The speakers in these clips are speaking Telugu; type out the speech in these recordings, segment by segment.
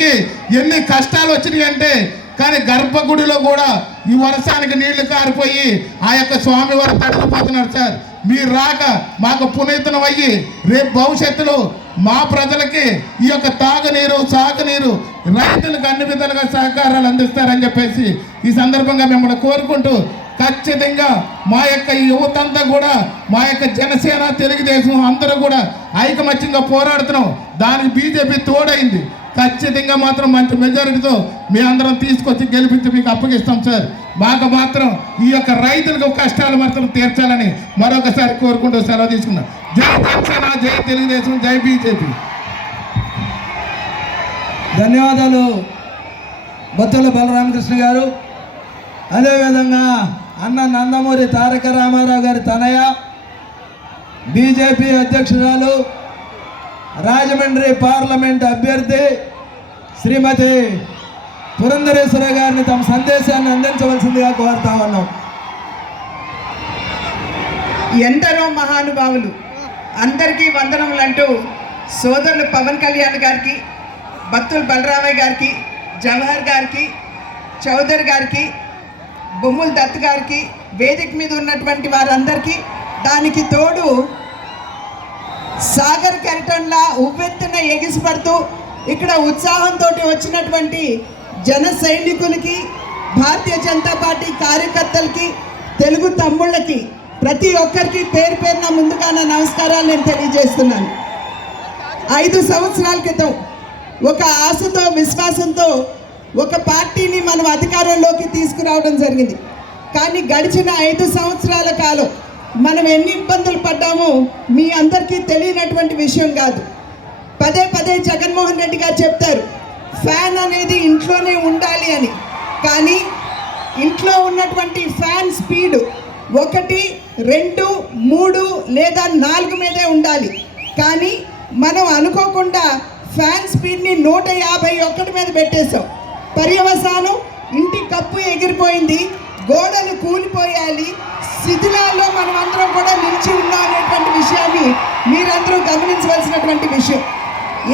రైతులకి ఎన్ని కష్టాలు వచ్చినాయి అంటే కానీ గర్భగుడిలో కూడా ఈ వర్షానికి నీళ్ళు కారిపోయి ఆ యొక్క స్వామి వారు తడిగిపోతున్నారు సార్. మీరు రాక మాకు పునీతనం అయ్యి రేపు భవిష్యత్తులో మా ప్రజలకి ఈ యొక్క తాగునీరు సాగునీరు రైతులకు అన్ని విధాలుగా సహకారాలు అందిస్తారని చెప్పేసి ఈ సందర్భంగా మిమ్మల్ని కోరుకుంటూ ఖచ్చితంగా మా యొక్క యువతంతా కూడా మా యొక్క జనసేన తెలుగుదేశం అందరూ కూడా ఐకమత్యంగా పోరాడుతున్నాం. దానికి బీజేపీ తోడైంది. ఖచ్చితంగా మాత్రం మంచి మెజారిటీతో మీ అందరం తీసుకొచ్చి గెలిపించి మీకు అప్పగిస్తాం సార్ మాకు మాత్రం ఈ యొక్క రైతులకు కష్టాలు మాత్రం తీర్చాలని మరొకసారి కోరుకుంటూ సెలవు తీసుకున్నాం. జై జనసేన జై తెలుగుదేశం జై బీజేపీ. ధన్యవాదాలు బొత్తుల బలరామకృష్ణ గారు. అదేవిధంగా అన్న నందమూరి తారక రామారావు గారి తనయ బీజేపీ అధ్యక్షురాలు రాజమండ్రి పార్లమెంట్ అభ్యర్థి శ్రీమతి పురంధరేశ్వర గారిని తమ సందేశాన్ని అందించవలసిందిగా కోరుతా ఉన్నాం. ఎందరో మహానుభావులు అందరికీ వందనములు అంటూ సోదరులు పవన్ కళ్యాణ్ గారికి భక్తులు బలరామయ్య గారికి జవహర్ గారికి చౌదరి గారికి బొమ్ముల దత్ గారికి వేదిక మీద ఉన్నటువంటి వారందరికీ దానికి తోడు సాగర్ కెంటన్ ఉవ్వెత్తున ఎగిసిపడుతూ ఇక్కడ ఉత్సాహంతో వచ్చినటువంటి జన సైనికులకి భారతీయ జనతా పార్టీ కార్యకర్తలకి తెలుగు తమ్ముళ్ళకి ప్రతి ఒక్కరికి పేరు పేరున ముందుగా నా నమస్కారాలు నేను తెలియజేస్తున్నాను. ఐదు సంవత్సరాల క్రితం ఒక ఆశతో విశ్వాసంతో ఒక పార్టీని మనం అధికారంలోకి తీసుకురావడం జరిగింది. కానీ గడిచిన ఐదు సంవత్సరాల కాలం మనం ఎన్ని ఇబ్బందులు పడ్డామో మీ అందరికీ తెలియనటువంటి విషయం కాదు. పదే పదే జగన్మోహన్ రెడ్డి గారు చెప్తారు ఫ్యాన్ అనేది ఇంట్లోనే ఉండాలి అని. కానీ ఇంట్లో ఉన్నటువంటి ఫ్యాన్ స్పీడ్ ఒకటి రెండు మూడు లేదా నాలుగు మీదే ఉండాలి. కానీ మనం అనుకోకుండా ఫ్యాన్ స్పీడ్ని నూట యాభై ఒకటి మీద పెట్టేశాం. పర్యవసానం ఇంటి కప్పు ఎగిరిపోయింది గోడలు కూలిపోయాలి శిథిలాల్లో మనం అందరం కూడా నిలిచి ఉన్నాం అనేటువంటి విషయాన్ని మీరందరూ గమనించవలసినటువంటి విషయం.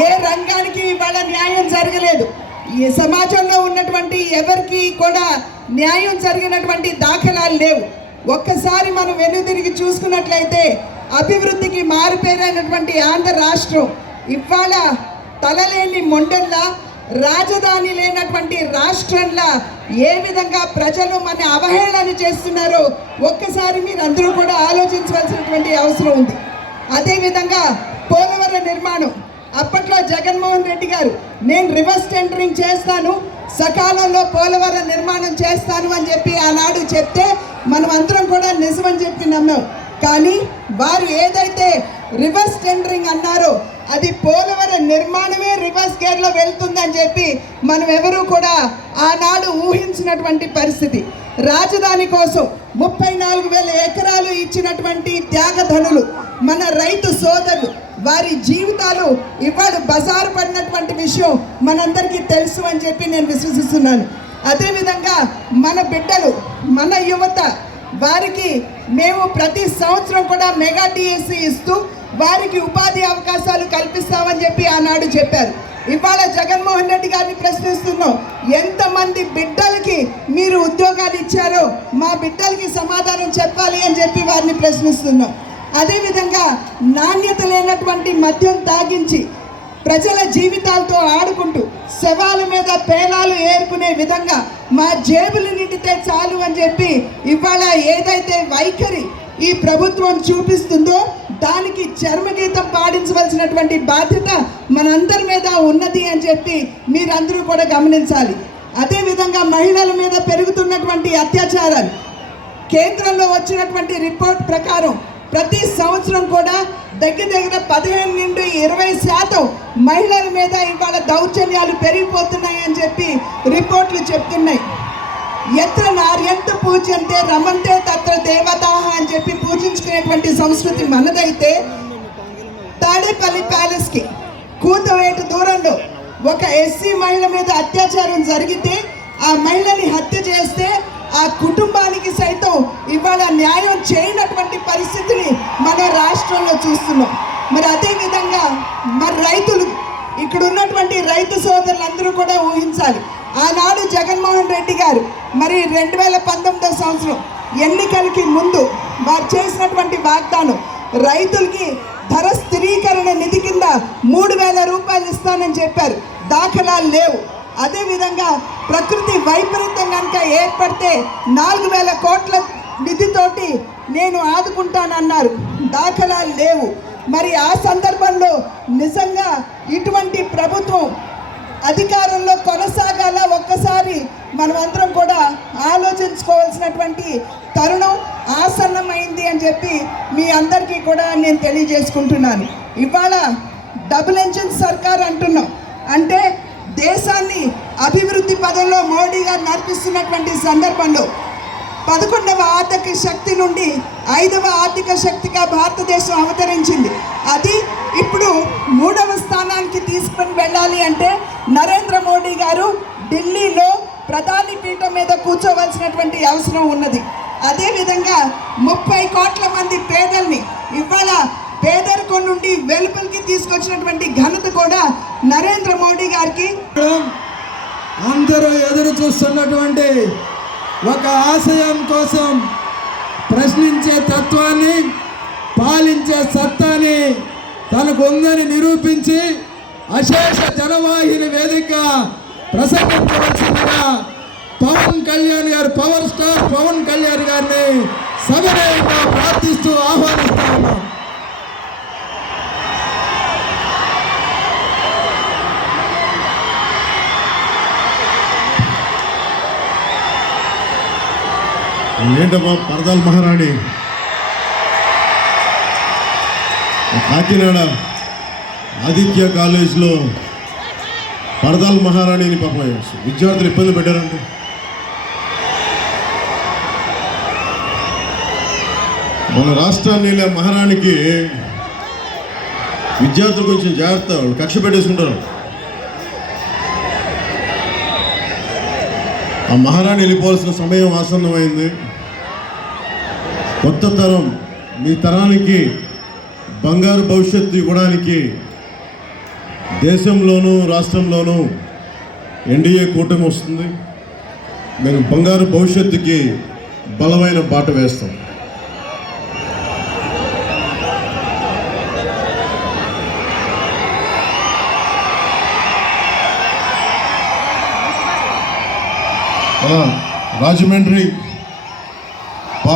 ఏ రంగానికి ఇవాళ న్యాయం జరగలేదు? ఈ సమాజంలో ఉన్నటువంటి ఎవరికి కూడా న్యాయం జరిగినటువంటి దాఖలాలు లేవు. ఒక్కసారి మనం వెనుదిరిగి చూసుకున్నట్లయితే అభివృద్ధికి మారుపేరైనటువంటి ఆంధ్ర రాష్ట్రం ఇవాళ తలలేని మొండల్లా రాజధాని లేనటువంటి రాష్ట్రంలా ఏ విధంగా ప్రజలు మన అవహేళన చేస్తున్నారో ఒక్కసారి మీరు అందరూ కూడా ఆలోచించవలసినటువంటి అవసరం ఉంది. అదేవిధంగా పోలవరం నిర్మాణం. అప్పట్లో జగన్మోహన్ రెడ్డి గారు నేను రివర్స్ టెండరింగ్ చేస్తాను సకాలంలో పోలవరం నిర్మాణం చేస్తాను అని చెప్పి ఆనాడు చెప్తే మనం అందరం కూడా నిజమని చెప్పి నమ్మాం. కానీ వారు ఏదైతే రివర్స్ టెండరింగ్ అన్నారో అది పోలవరం నిర్మాణమే రివర్స్ గేర్లో వెళ్తుందని చెప్పి మనం ఎవరూ కూడా ఆనాడు ఊహించినటువంటి పరిస్థితి. రాజధాని కోసం ముప్పై నాలుగు వేల ఎకరాలు ఇచ్చినటువంటి త్యాగధనులు మన రైతు సోదరులు వారి జీవితాలు ఇవాళ బజారు పడినటువంటి విషయం మనందరికీ తెలుసు అని చెప్పి నేను విశ్వసిస్తున్నాను. అదేవిధంగా మన బిడ్డలు మన యువత వారికి మేము ప్రతి సంవత్సరం కూడా మెగా డిఎస్సి ఇస్తూ వారికి ఉపాధి అవకాశాలు కల్పిస్తామని చెప్పి ఆనాడు చెప్పారు. ఇవాళ జగన్మోహన్ రెడ్డి గారిని ప్రశ్నిస్తున్నాం. ఎంతమంది బిడ్డలకి మీరు ఉద్యోగాలు ఇచ్చారో మా బిడ్డలకి సమాధానం చెప్పాలి అని చెప్పి వారిని ప్రశ్నిస్తున్నాం. అదేవిధంగా నాణ్యత లేనటువంటి మద్యం తాగించి ప్రజల జీవితాలతో ఆడుకుంటూ శవాల మీద పేలాలు ఏరుకునే విధంగా మా జేబులు నిండితే చాలు అని చెప్పి ఇవాళ ఏదైతే వైఖరి ఈ ప్రభుత్వం చూపిస్తుందో దానికి చర్మగీతం పాడించవలసినటువంటి బాధ్యత మనందరి మీద ఉన్నది అని చెప్పి మీరందరూ కూడా గమనించాలి. అదేవిధంగా మహిళల మీద పెరుగుతున్నటువంటి అత్యాచారాలు కేంద్రంలో వచ్చినటువంటి రిపోర్ట్ ప్రకారం ప్రతి సంవత్సరం కూడా దగ్గర దగ్గర పదిహేను నుండి ఇరవై శాతం మహిళల మీద ఇవాళ దౌర్జన్యాలు పెరిగిపోతున్నాయి అని చెప్పి రిపోర్ట్లు చెప్తున్నాయి. ఎత్ర నార్యంత పూజంటే రమంతే తత్ర దేవతాహ అని చెప్పి పూజించుకునేటువంటి సంస్కృతి మనదైతే తాడేపల్లి ప్యాలెస్కి కూతవేటు దూరంలో ఒక ఎస్సీ మహిళ మీద అత్యాచారం జరిగితే ఆ మహిళని హత్య చేస్తే ఆ కుటుంబానికి సైతం ఇవాళ న్యాయం చేయనటువంటి పరిస్థితిని మన రాష్ట్రంలో చూస్తున్నాం. మరి అదేవిధంగా మరి రైతులు ఇక్కడ ఉన్నటువంటి రైతు సోదరులందరూ కూడా ఊహించాలి. ఆనాడు జగన్మోహన్ రెడ్డి గారు మరి రెండు వేల పంతొమ్మిదో సంవత్సరం ఎన్నికలకి ముందు వారు చేసినటువంటి వాగ్దానం రైతులకి ధర స్థిరీకరణ నిధి కింద మూడు వేల రూపాయలు ఇస్తానని చెప్పారు. దాఖలాలు లేవు. అదేవిధంగా ప్రకృతి వైపరీత్యం కనుక ఏర్పడితే నాలుగు వేల కోట్ల నిధితోటి నేను ఆదుకుంటానన్నారు. దాఖలాలు లేవు. మరి ఆ సందర్భంలో నిజంగా ఇటువంటి ప్రభుత్వం అధికారంలో కొనసాగాల? ఒక్కసారి మనమందరం కూడా ఆలోచించుకోవాల్సినటువంటి తరుణం ఆసన్నమైంది అని చెప్పి మీ అందరికీ కూడా నేను తెలియజేసుకుంటున్నాను. ఇవాళ డబుల్ ఇంజిన్ సర్కార్ అంటున్నాం. అంటే దేశాన్ని అభివృద్ధి పదంలో మోడీ గారు నడిపిస్తున్నటువంటి సందర్భంలో పదకొండవ ఆర్థిక శక్తి నుండి ఐదవ ఆర్థిక శక్తిగా భారతదేశం అవతరించింది. అది ఇప్పుడు మూడవ స్థానానికి తీసుకుని వెళ్ళాలి అంటే నరేంద్ర మోడీ గారు ఢిల్లీలో ప్రధాని పీఠం మీద కూర్చోవలసినటువంటి అవసరం ఉన్నది. అదేవిధంగా ముప్పై కోట్ల మంది పేదల్ని ఇవాళ పేదరికం నుండి వెలుపలికి తీసుకొచ్చినటువంటి ఘనత కూడా నరేంద్ర మోడీ గారికి. అందరూ ఎదురు చూస్తున్నటువంటి ఒక ఆశయం కోసం ప్రశ్నించే తత్వాన్ని పాలించే సత్తాని తనకు ఉందని నిరూపించి అశేష జనవాహిని వేదిక ప్రసంగించవలసిందిగా పవన్ కళ్యాణ్ గారు పవర్ స్టార్ పవన్ కళ్యాణ్ గారిని సవినయంగా ప్రార్థిస్తూ ఆహ్వానిస్తా ఉన్నాం. ఏంటమ్మా పరదాల మహారాణి. కాకినాడ ఆదిత్య కాలేజ్లో పరదాల మహారాణిని పాప విద్యార్థులు ఇబ్బంది పెట్టారంట మన రాష్ట్రాన్ని ఇలా మహారాణికి విద్యార్థులు కొంచెం జాగ్రత్త వాళ్ళు కక్ష పెట్టేసుకుంటారు. ఆ మహారాణి వెళ్ళిపోవాల్సిన సమయం ఆసన్నమైంది. కొత్త తరం మీ తరానికి బంగారు భవిష్యత్తు ఇవ్వడానికి దేశంలోనూ రాష్ట్రంలోనూ ఎన్డీఏ కూటమి వస్తుంది. మేము బంగారు భవిష్యత్తుకి బలమైన బాట వేస్తాం. అలా రాజమండ్రి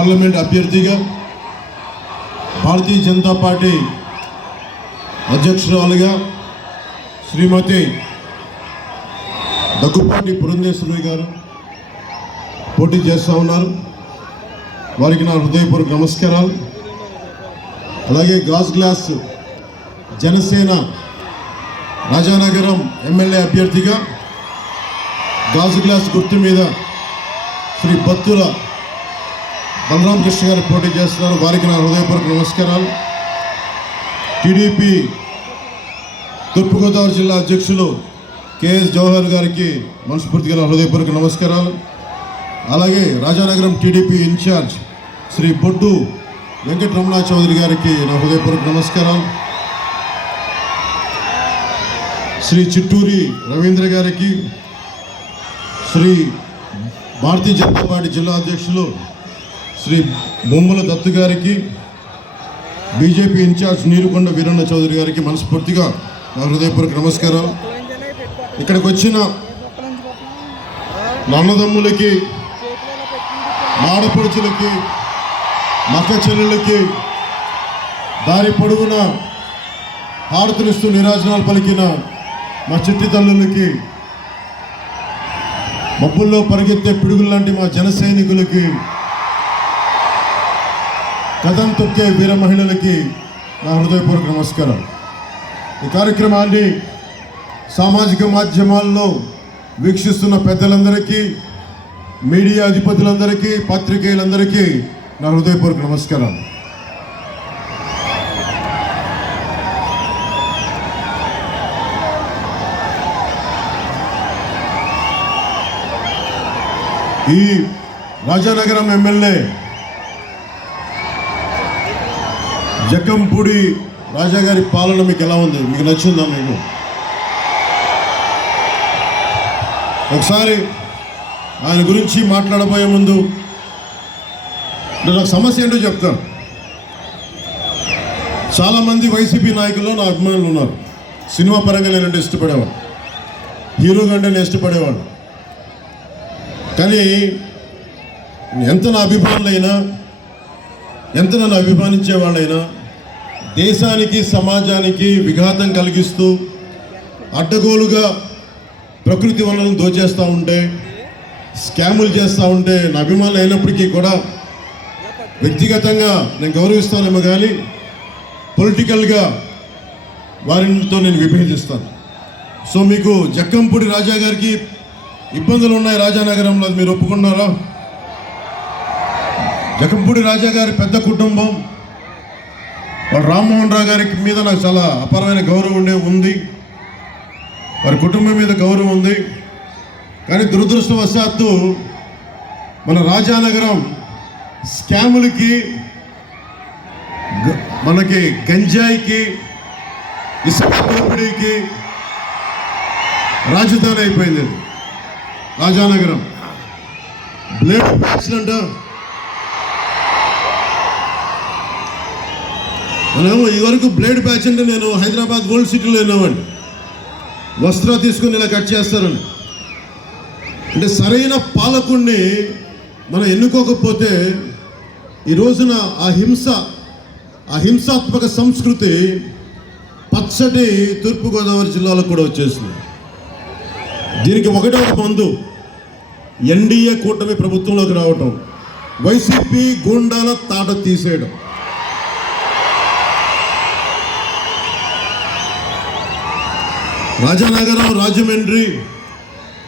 పార్లమెంట్ అభ్యర్థిగా భారతీయ జనతా పార్టీ అధ్యక్షురాలుగా శ్రీమతి దగ్గుపాటి పురంధేశ్వరి గారు పోటీ చేస్తూ ఉన్నారు. వారికి నా హృదయపూర్వక నమస్కారాలు. అలాగే గాజ్ గ్లాస్ జనసేన రాజానగరం ఎమ్మెల్యే అభ్యర్థిగా గాజు గ్లాస్ గుర్తు మీద శ్రీ బత్తుల బలరామకృష్ణ గారు పోటీ చేస్తున్నారు. వారికి నా హృదయపూర్వక నమస్కారాలు. టీడీపీ తూర్పుగోదావరి జిల్లా అధ్యక్షులు కేఎస్ జవహర్ గారికి మనస్ఫూర్తిగా నా హృదయపూర్వక నమస్కారాలు. అలాగే రాజానగరం టీడీపీ ఇన్ఛార్జ్ శ్రీ బొడ్డు వెంకటరమణ చౌదరి గారికి నా హృదయపూర్వక నమస్కారాలు. శ్రీ చిట్టూరి రవీంద్ర గారికి శ్రీ భారతీయ జనతా పార్టీ జిల్లా అధ్యక్షులు శ్రీ బొమ్మల దత్తు గారికి బీజేపీ ఇన్ఛార్జ్ నీరుకొండ వీరన్న చౌదరి గారికి మనస్ఫూర్తిగా నా హృదయపూర్వక నమస్కారాలు. ఇక్కడికి వచ్చిన నా అన్నదమ్ములకి మాడపడుచులకి మక్క చెల్లెళ్ళకి దారి పొడుగున హారతులిస్తూ నిరాజనాలు పలికిన మా చిట్టి తల్లులకి మబ్బుల్లో పరిగెత్తే పిడుగులు లాంటి మా జన సైనికులకి కథం తొక్కే వీర మహిళలకి నా హృదయపూర్వక నమస్కారం. ఈ కార్యక్రమాన్ని సామాజిక మాధ్యమాల్లో వీక్షిస్తున్న పెద్దలందరికీ మీడియా అధిపతులందరికీ పాత్రికేయులందరికీ నా హృదయపూర్వక నమస్కారం. ఈ రాజానగరం ఎమ్మెల్యే జక్కంపూడి రాజా గారి పాలన మీకు ఎలా ఉంది? మీకు నచ్చిందా మీకు? ఒకసారి ఆయన గురించి మాట్లాడబోయే ముందు నాకు సమస్య ఏంటో చెప్తాను. చాలామంది వైసీపీ నాయకుల్లో నా అభిమానులు ఉన్నారు. సినిమా పరంగా నేనంటే ఇష్టపడేవాడు హీరోగా అంటే నేను ఇష్టపడేవాడు కానీ ఎంత నా అభిమానులైనా ఎంత నన్ను అభిమానించే వాళ్ళైనా దేశానికి సమాజానికి విఘాతం కలిగిస్తూ అడ్డగోలుగా ప్రకృతి వనరులను దోచేస్తూ ఉంటే స్కాములు చేస్తూ ఉంటే నా అభిమానులు అయినప్పటికీ కూడా వ్యక్తిగతంగా నేను గౌరవిస్తానేమో కానీ పొలిటికల్గా వారితో నేను విభేదిస్తాను. సో మీకు జక్కంపూడి రాజా గారికి ఇబ్బందులు ఉన్నాయి రాజానగరంలో అది మీరు ఒప్పుకున్నారా? జకంపూడి రాజా గారి పెద్ద కుటుంబం వాడు రామ్మోహన్ రావు గారికి మీద నాకు చాలా అపారమైన గౌరవం ఉండే ఉంది. వారి కుటుంబం మీద గౌరవం ఉంది. కానీ దురదృష్టవశాత్తు మన రాజానగరం స్కాములకి మనకి గంజాయికి ఇసుక దోపిడీకి రాజధాని అయిపోయింది రాజానగరం. బ్లేడ్ యాక్సిడెంట్ మనము ఇవరకు బ్లేడ్ ప్యాచ్ అంటే నేను హైదరాబాద్ గోల్డ్ సిటీలో విన్నామండి వస్త్ర తీసుకుని ఇలా కట్ చేస్తారని. అంటే సరైన పాలకుణ్ణి మనం ఎన్నుకోకపోతే ఈ రోజున ఆ హింస ఆ హింసాత్మక సంస్కృతి పచ్చటి తూర్పుగోదావరి జిల్లాలో కూడా వచ్చేసింది. దీనికి ఒకటే ఒక మందు ఎన్డీఏ కూటమి ప్రభుత్వంలోకి రావటం. వైసీపీ గూండాల తాట తీసేయడం. రాజానగరం రాజమండ్రి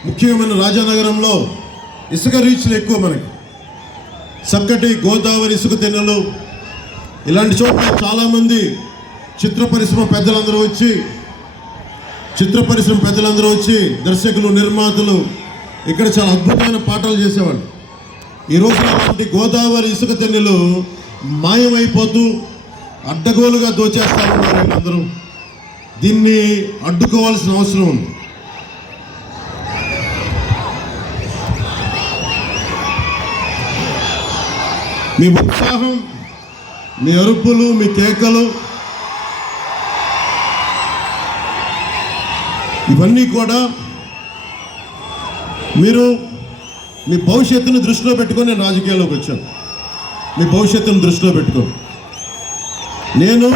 ముఖ్యమైన రాజానగరంలో ఇసుక రీచ్లు ఎక్కువ మనకి. చక్కటి గోదావరి ఇసుక తిన్నలు. ఇలాంటి చోట్ల చాలామంది చిత్ర పరిశ్రమ పెద్దలందరూ వచ్చి చిత్ర పరిశ్రమ పెద్దలందరూ వచ్చి దర్శకులు నిర్మాతలు ఇక్కడ చాలా అద్భుతమైన పాటలు చేసేవాళ్ళు. ఈరోజు అలాంటి గోదావరి ఇసుక తెన్నెలు మాయమైపోతూ అడ్డగోలుగా దోచేస్తా ఉన్నారు వీళ్ళందరూ. దీన్ని అడ్డుకోవాల్సిన అవసరం ఉంది. మీ ఉత్సాహం మీ అరుపులు మీ కేకలు ఇవన్నీ కూడా మీరు మీ భవిష్యత్తును దృష్టిలో పెట్టుకొని నేను రాజకీయాల్లోకి వచ్చాను. మీ భవిష్యత్తును దృష్టిలో పెట్టుకొని. నేను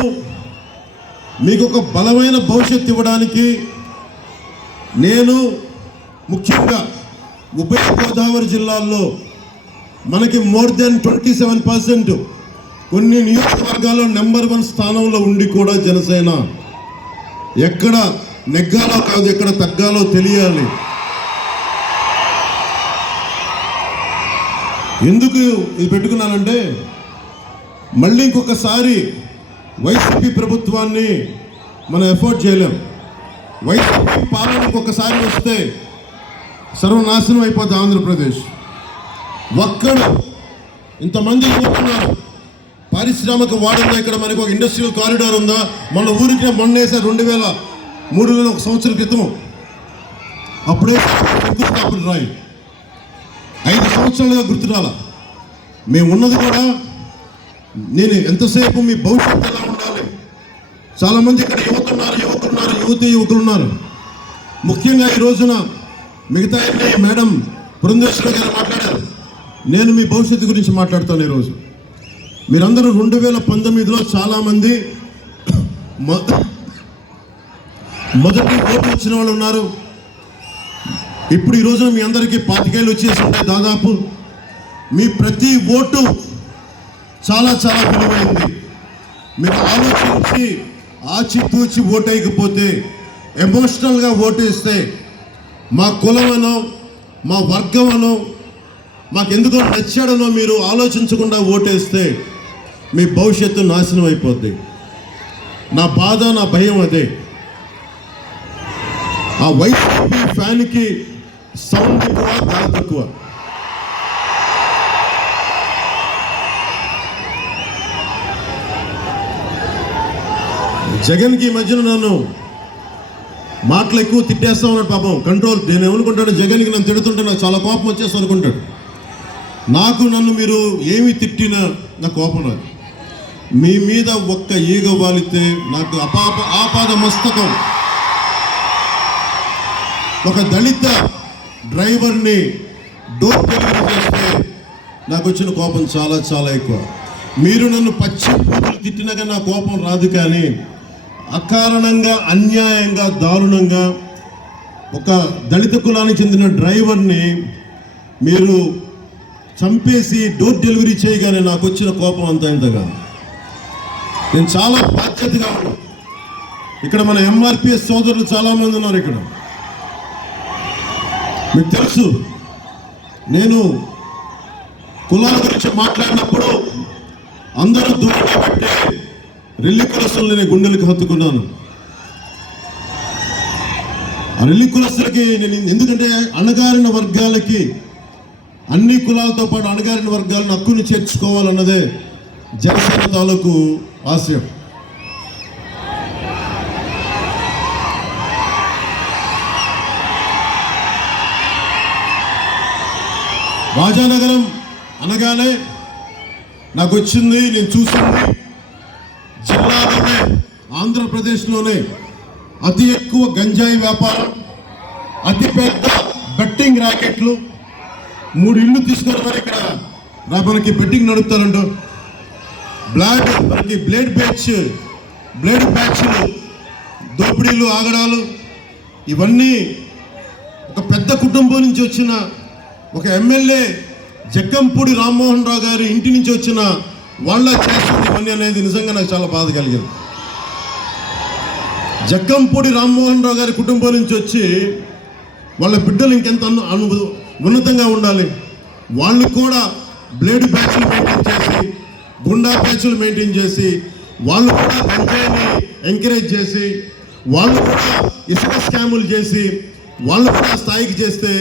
మీకు ఒక బలమైన భవిష్యత్తు ఇవ్వడానికి నేను ముఖ్యంగా ఉభయ గోదావరి జిల్లాల్లో మనకి more than twenty seven percent కొన్ని నియోజకవర్గాల్లో నెంబర్ వన్ స్థానంలో ఉండి కూడా జనసేన ఎక్కడ నెగ్గాలో కాదు ఎక్కడ తగ్గాలో తెలియాలి. ఎందుకు ఇది పెట్టుకున్నానంటే మళ్ళీ ఇంకొకసారి వైసీపీ ప్రభుత్వాన్ని మనం ఎఫోర్డ్ చేయలేం. వైసీపీ పాలనకు ఒకసారి వస్తే సర్వనాశనం అయిపోతుంది ఆంధ్రప్రదేశ్. ఒక్కడు ఇంతమంది ఉన్నారు పారిశ్రామిక వాడంగా ఇక్కడ మనకు ఒక ఇండస్ట్రియల్ కారిడార్ ఉందా? మన ఊరికి మొన్నేసే రెండు వేల మూడు వేల ఒక సంవత్సరం క్రితం అప్పుడే శంకుస్థాపన రాయి. ఐదు సంవత్సరాలుగా గుర్తురాల మేము ఉన్నది కూడా నేను ఎంతసేపు మీ భవిష్యత్తు ఎలా చాలామంది ఇక్కడ యువత ఉన్నారు యువత ఉన్నారు యువతి యువకులు ఉన్నారు ముఖ్యంగా ఈ రోజున మిగతా మేడం బృందేశ్వర గారు మాట్లాడారు. నేను మీ భవిష్యత్తు గురించి మాట్లాడతాను ఈరోజు. మీరందరూ రెండు వేల పంతొమ్మిదిలో చాలామంది మొదటి ఓటు వచ్చిన వాళ్ళు ఉన్నారు. ఇప్పుడు ఈ రోజున మీ అందరికీ పాతికేళ్ళు వచ్చేసి ఉంటాయి దాదాపు. మీ ప్రతి ఓటు చాలా చాలా విలువైంది. మీరు ఆలోచించి ఆచితూచి ఓటేయకపోతే ఎమోషనల్గా ఓటేస్తే మా కులమనో మా వర్గమనో మాకెందుకో నచ్చాడనో మీరు ఆలోచించకుండా ఓటేస్తే మీ భవిష్యత్తు నాశనం అయిపోద్ది. నా బాధ నా భయం అదే. ఆ వైసీపీ ఫ్యాన్కి సౌండ్ ఎక్కువ ధర తక్కువ. జగన్కి ఈ మధ్యన నన్ను మాటలు ఎక్కువ తిట్టేస్తా ఉన్నాడు పాపం. కంట్రోల్. నేను ఏమనుకుంటాడు జగన్కి నన్ను తిడుతుంటే నాకు చాలా కోపం వచ్చేస్తా అనుకుంటాడు. నాకు నన్ను మీరు ఏమి తిట్టినా నా కోపం రాదు. మీ మీద ఒక్క ఈగ వాలితే నాకు అపాప ఆపాద మస్తకం. ఒక దళిత డ్రైవర్ని డోర్ డెలివరీ చేస్తే నాకు వచ్చిన కోపం చాలా చాలా ఎక్కువ. మీరు నన్ను పచ్చి పూతులు తిట్టినాక నా కోపం రాదు కానీ అకారణంగా అన్యాయంగా దారుణంగా ఒక దళిత కులానికి చెందిన డ్రైవర్ని మీరు చంపేసి డోర్ డెలివరీ చేయగానే నాకు వచ్చిన కోపం అంత ఇంతగా. నేను చాలా బాధ్యతగా ఉన్నాను. ఇక్కడ మన ఎంఆర్పిఎస్ సోదరులు చాలామంది ఉన్నారు ఇక్కడ. మీకు తెలుసు నేను కులాల గురించి మాట్లాడినప్పుడు అందరూ దూరంగా పెట్టే రెల్లి కులస్తులు నేను గుండెలకు హత్తుకున్నాను. ఆ రెల్లి కులస్తులకి నేను ఎందుకంటే అణగారిన వర్గాలకి అన్ని కులాలతో పాటు అణగారిన వర్గాలను హక్కుని చేర్చుకోవాలన్నదే జనసేన తాలూకు ఆశయం. రాజానగరం అనగానే నాకు వచ్చింది నేను చూసింది జిల్లాలోనే ఆంధ్రప్రదేశ్లోనే అతి ఎక్కువ గంజాయి వ్యాపారం అతిపెద్ద బెట్టింగ్ ర్యాకెట్లు మూడు ఇళ్ళు తీసుకొని ఇక్కడ మనకి బెట్టింగ్ నడుపుతారండు బ్లాడ్ మనకి బ్లేడ్ బ్యాచ్ బ్లేడ్ బ్యాచ్లు దోపిడీలు ఆగడాలు ఇవన్నీ ఒక పెద్ద కుటుంబం నుంచి వచ్చిన ఒక ఎమ్మెల్యే జగ్గంపూడి రామ్మోహన్ రావు గారి ఇంటి నుంచి వచ్చిన వాళ్ళ చేస్తుంది ఇవన్నీ అనేది నిజంగా నాకు చాలా బాధ కలిగింది. జగ్గంపూడి రామ్మోహన్ రావు గారి కుటుంబం నుంచి వచ్చి వాళ్ళ బిడ్డలు ఇంకెంత అను ఉన్నతంగా ఉండాలి. వాళ్ళు కూడా బ్లేడ్ బ్యాచ్లు మెయింటైన్ చేసి గుండా బ్యాచ్లు మెయింటైన్ చేసి వాళ్ళు కూడా గంజాయిని ఎంకరేజ్ చేసి వాళ్ళు కూడా ఇసుక స్కాములు చేసి వాళ్ళు కూడా స్థాయికి చేస్తే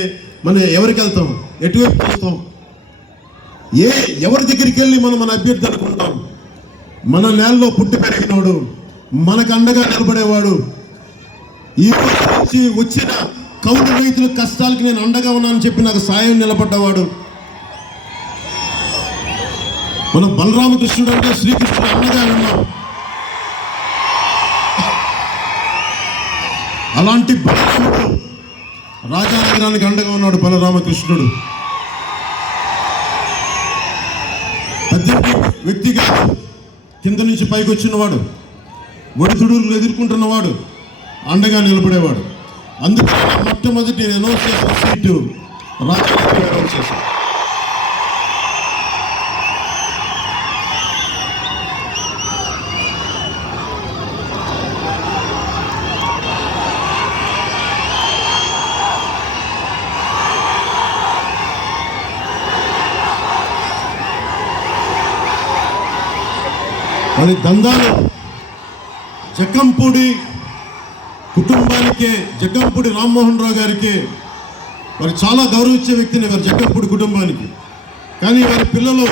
మనం ఎవరికి వెళ్తాం? ఎటువైపు చూస్తాం? ఏ ఎవరి దగ్గరికి వెళ్ళి మనం మన అభ్యర్థి అనుకుంటాం? మన నేలలో పుట్టి పెరిగినోడు మనకు అండగా నిలబడేవాడు. ఈ నుంచి వచ్చిన కౌలు రైతుల కష్టాలకి నేను అండగా ఉన్నానని చెప్పి నాకు సాయం నిలబడ్డవాడు. మన బలరామకృష్ణుడు అంటే శ్రీకృష్ణుడు అండగా ఉన్నాం. అలాంటి బలరాముడు రాజానగరానికి అండగా ఉన్నాడు బలరామకృష్ణుడు. పెద్దంటి వ్యక్తి కాదు కింద నుంచి పైకి వచ్చినవాడు ఒడిదుడులు ఎదుర్కొంటున్నవాడు అండగా నిలబడేవాడు. అందుకే మొట్టమొదటి నేను అనౌన్స్ చేసిన సీటు రాజకీయ అనౌన్స్ చేశాను. మరి దందాలు. జక్కంపూడి కుటుంబానికి జగ్గంపూడి రామ్మోహన్ రావు గారికి వారు చాలా గౌరవించే వ్యక్తిని వారి జక్కంపూడి కుటుంబానికి. కానీ వారి పిల్లలు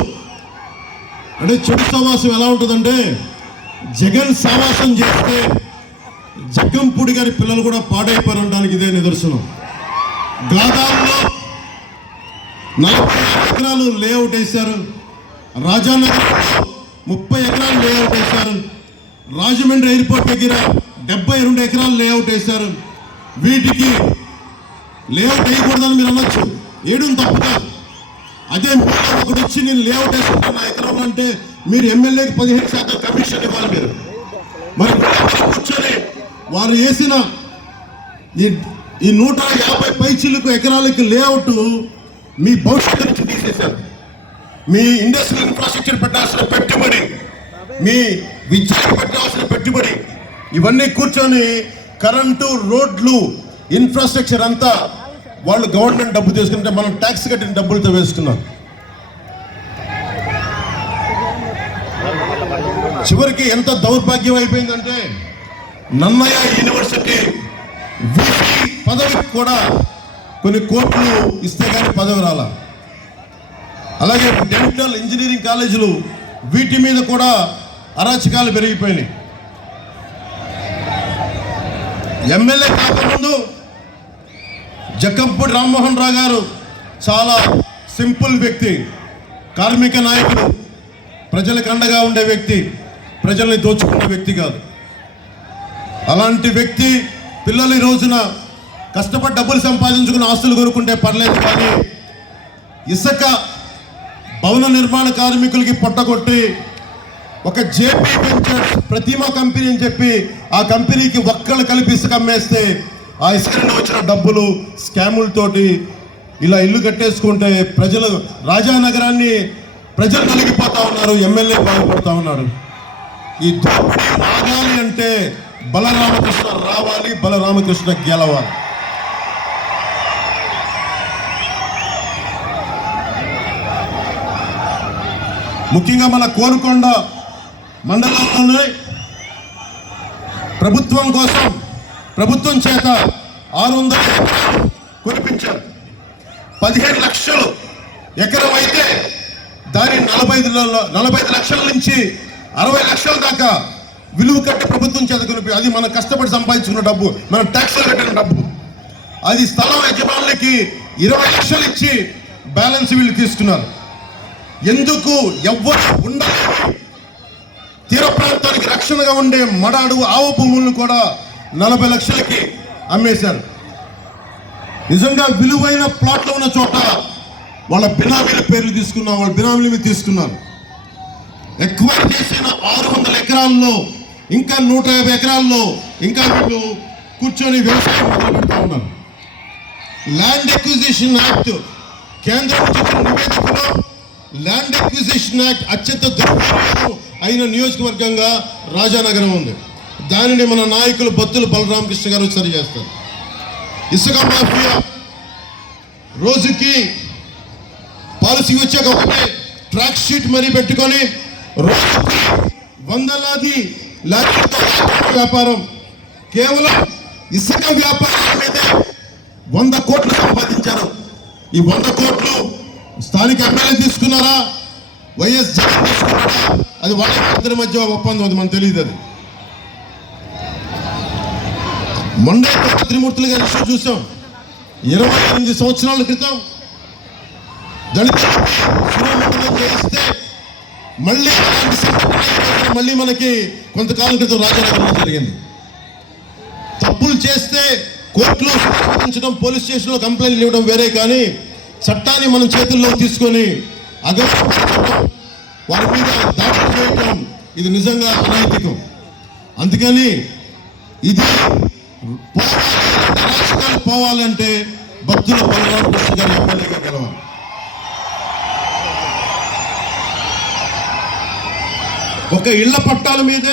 అంటే చెడు సమాసం ఎలా ఉంటుందంటే జగన్ సావాసం చేస్తే జగ్గంపూడి గారి పిల్లలు కూడా పాడైపోరడానికి ఇదే నిదర్శనం. గాదాల్లో నలభై ఎకరాలు లేఅవుట్ వేశారు. రాజానగర్లో ముప్పై ఎకరాలు లేఅవుట్ వేశారు. రాజమండ్రి ఎయిర్పోర్ట్ దగ్గర డెబ్బై రెండు ఎకరాలు లేఅవుట్ వేశారు. వీటికి లేఅవుట్ వేయకూడదని మీరు అనొచ్చు. ఏడు తప్పు కాదు. అదే ఒకటి వచ్చి నేను లేఅవుట్ వేసుకుంటాను నా ఎకరం అంటే మీరు ఎమ్మెల్యేకి పదిహేను శాతం కమిషన్ ఇవ్వాలి మీరు. మరి కూర్చొని వారు వేసిన ఈ ఈ నూట యాభై పైచీలకు ఎకరాలకి లేఅవుట్ మీ భవిష్యత్తు నుంచి తీసేశారు. మీ ఇండస్ట్రియల్ ఇన్ఫ్రాస్ట్రక్చర్ పెట్టాల్సిన పెట్టుబడి మీ విద్యకు పెట్టాల్సిన పెట్టుబడి ఇవన్నీ కూర్చొని కరెంటు రోడ్లు ఇన్ఫ్రాస్ట్రక్చర్ అంతా వాళ్ళు గవర్నమెంట్ డబ్బు తీసుకుంటే మనం ట్యాక్స్ కట్టిన డబ్బులతో వేసుకున్నాం. చివరికి ఎంత దౌర్భాగ్యం అయిపోయిందంటే నన్నయ్య యూనివర్సిటీ పదవికి కూడా కొన్ని కోట్లు ఇస్తే కానీ పదవి రాలా. అలాగే డెంటల్ ఇంజనీరింగ్ కాలేజీలు వీటి మీద కూడా అరాచకాలు పెరిగిపోయినాయి. ఎమ్మెల్యే కాకముందు జక్కంపూడి రామ్మోహన్ రావు గారు చాలా సింపుల్ వ్యక్తి కార్మిక నాయకుడు ప్రజలకు అండగా ఉండే వ్యక్తి ప్రజల్ని దోచుకునే వ్యక్తి కాదు. అలాంటి వ్యక్తి పిల్లలు ఈ రోజున కష్టపడి డబ్బులు సంపాదించుకుని ఆస్తులు కోరుకుంటే పర్లేదు కానీ ఇసుక భవన నిర్మాణ కార్మికులకి పొట్టగొట్టి ఒక జేపీ వెంచర్స్ ప్రతిమా కంపెనీ అని చెప్పి ఆ కంపెనీకి ఒక్కళ్ళు కలిపి ఇసుక అమ్మేస్తే ఆ ఇసుక నుండి వచ్చిన డబ్బులు స్కాములతోటి ఇలా ఇల్లు కట్టేసుకుంటే ప్రజలు రాజానగరాన్ని ప్రజలు కలిగిపోతా ఉన్నారు ఎమ్మెల్యే బాగుపడతా ఉన్నారు. ఈ దోపిడీ ఆగాలి అంటే బలరామకృష్ణ రావాలి బలరామకృష్ణ గెలవాలి. ముఖ్యంగా మన కోరుకొండ మండలంలోనే ప్రభుత్వం కోసం ప్రభుత్వం చేత ఆరు వందల కురిపించారు. పదిహేను లక్షలు ఎకరం అయితే దాని నలభై నలభై ఐదు లక్షల నుంచి అరవై లక్షల దాకా విలువ కట్టి ప్రభుత్వం చేత కొనిపి అది మనం కష్టపడి సంపాదించుకున్న డబ్బు మన ట్యాక్స్లు కట్టిన డబ్బు. అది స్థలం యజమానులకి ఇరవై లక్షలు ఇచ్చి బ్యాలెన్స్ వీళ్ళు తీసుకున్నారు ఎందుకు ఎవ్వరు ఉండాలి? తీర ప్రాంతానికి రక్షణగా ఉండే మడాడు ఆవు భూములను కూడా నలభై లక్షలకి అమ్మేశారు. నిజంగా విలువైన ప్లాట్లు ఉన్న చోట వాళ్ళ బినామీల పేర్లు తీసుకున్నారు వాళ్ళ బినామీల మీద తీసుకున్నారు. ఎక్కువ చేసిన ఆరు వందల ఎకరాల్లో ఇంకా నూట యాభై ఎకరాల్లో ఇంకా వీళ్ళు కూర్చొని వ్యవసాయం మొదలు పెడతా ఉన్నారు. ల్యాండ్ ఎక్విజిషన్ యాక్ట్ కేంద్రం నివేదికలో ల్యాండ్ ఎక్విజిషన్ యాక్ట్ అత్యంత దుర్వినియోగం అయిన నియోజకవర్గంగా రాజానగరం ఉంది. దానిని మన నాయకులు బత్తుల బలరామకృష్ణ గారు సరి చేస్తారు. ఇసుక మాఫియా రోజుకి పాలసీ వచ్చాక ఒకటే ట్రాక్ షీట్ మరీ పెట్టుకొని రోజుకి వందలాది లారీలతో వ్యాపారం. కేవలం ఇసుక వ్యాపారం మీదే వంద కోట్లు సంపాదించారు. ఈ వంద కోట్లు స్థానిక ఎమ్మెల్యే తీసుకున్నారా? వైఎస్ జగన్ తీసుకున్నారా? అది వాళ్ళ ఇద్దరి మధ్య ఒప్పందం అది మనకు తెలియదు అది. మొండే త్రిమూర్తులు గారి ఇష్యూ చూసాం. ఇరవై ఎనిమిది సంవత్సరాల క్రితం దళిత చేస్తే మళ్ళీ మళ్ళీ మనకి కొంతకాలం క్రితం రాజానగరంలో జరిగింది. తప్పులు చేస్తే కోర్టులో పోలీస్ స్టేషన్లో కంప్లైంట్లు ఇవ్వడం వేరే కానీ చట్టాన్ని మనం చేతుల్లో తీసుకొని అగౌరవపరచడం వారి మీద దాడులు చేయటం ఇది నిజంగా అనైతికం. అందుకని ఇది రాష్ట్రాలు పోవాలంటే భక్తుల బలరామకృష్ణ గారి ఎమ్మెల్యేగా గెలవాలి. ఒక ఇళ్ళ పట్టాల మీదే